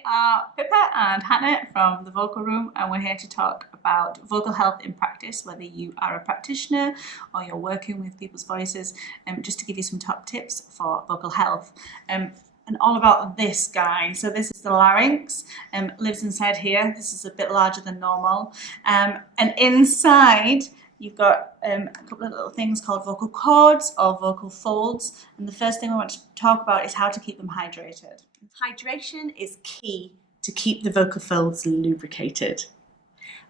We are Pippa and Hannah from the Vocal Room, and we're here to talk about vocal health in practice, whether you are a practitioner or you're working with people's voices, just to give you some top tips for vocal health. And all about this guy. So this is the larynx, lives inside here. This is a bit larger than normal. And inside, you've got a couple of little things called vocal cords or vocal folds. And the first thing we want to talk about is how to keep them hydrated. Hydration is key to keep the vocal folds lubricated.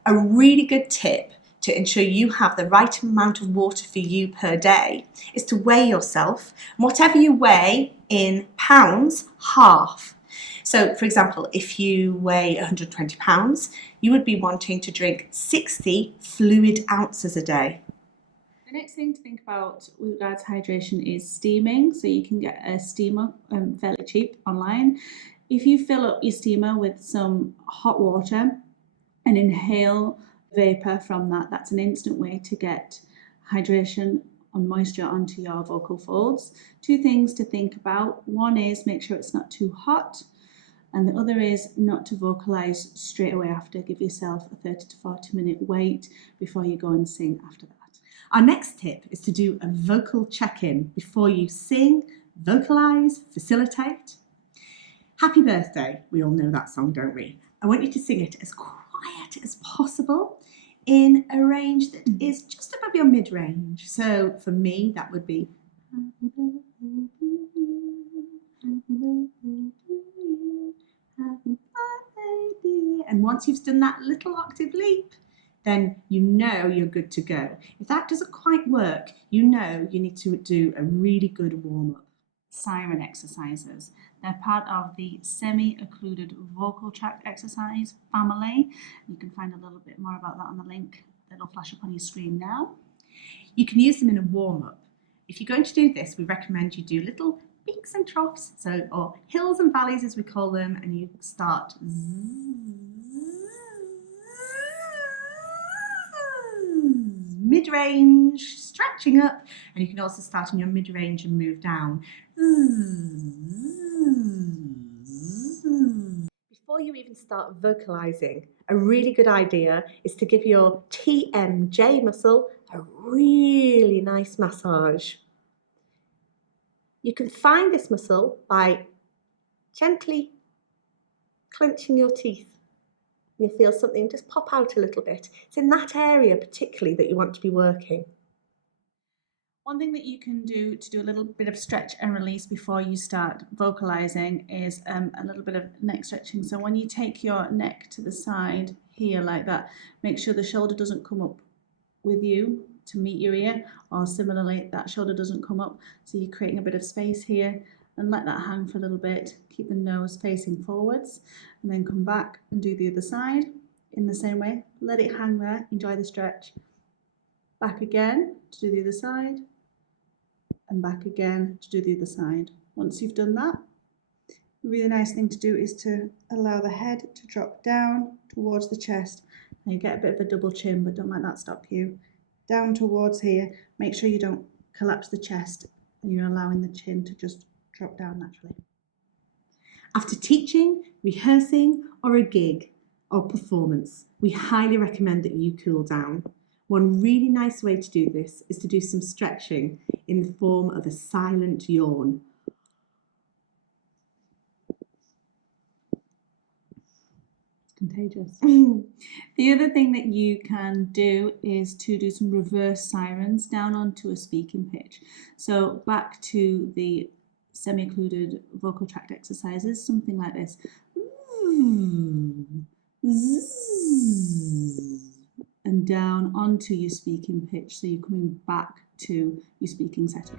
A really good tip to ensure you have the right amount of water for you per day is to weigh yourself. Whatever you weigh in pounds, half. So for example, if you weigh 120 pounds, you would be wanting to drink 60 fluid ounces a day. The next thing to think about with regards to hydration is steaming. So you can get a steamer fairly cheap online. If you fill up your steamer with some hot water and inhale vapor from that, that's an instant way to get hydration and moisture onto your vocal folds. Two things to think about. One is make sure it's not too hot, and the other is not to vocalize straight away after. Give yourself a 30 to 40 minute wait before you go and sing after that. Our next tip is to do a vocal check-in before you sing, vocalize, facilitate. Happy Birthday, we all know that song, don't we? I want you to sing it as quiet as possible in a range that is just above your mid-range. So for me, that would be and once you've done that little octave leap, then you know you're good to go. If that doesn't quite work, you know you need to do a really good warm-up. Siren exercises. They're part of the semi-occluded vocal tract exercise family. You can find a little bit more about that on the link that'll flash up on your screen now. You can use them in a warm-up. If you're going to do this, we recommend you do little peaks and troughs, or hills and valleys as we call them, and you start mid-range, stretching up, and you can also start in your mid-range and move down. Before you even start vocalizing, a really good idea is to give your TMJ muscle a really nice massage. You can find this muscle by gently clenching your teeth. You'll feel something just pop out a little bit. It's in that area particularly that you want to be working. One thing that you can do to do a little bit of stretch and release before you start vocalizing is a little bit of neck stretching. So when you take your neck to the side here like that, make sure the shoulder doesn't come up with you to meet your ear, or similarly that shoulder doesn't come up. So you're creating a bit of space here, and let that hang for a little bit. Keep the nose facing forwards, and then come back and do the other side in the same way. Let it hang there, enjoy the stretch. Back again to do the other side, and back again to do the other side. Once you've done that, a really nice thing to do is to allow the head to drop down towards the chest. Now you get a bit of a double chin, but don't let that stop you. Down towards here, make sure you don't collapse the chest and you're allowing the chin to just drop down naturally. After teaching, rehearsing, or a gig or performance, we highly recommend that you cool down. One really nice way to do this is to do some stretching in the form of a silent yawn. Contagious. The other thing that you can do is to do some reverse sirens down onto a speaking pitch. So back to the semi-occluded vocal tract exercises, something like this. And down onto your speaking pitch, so you're coming back to your speaking setting.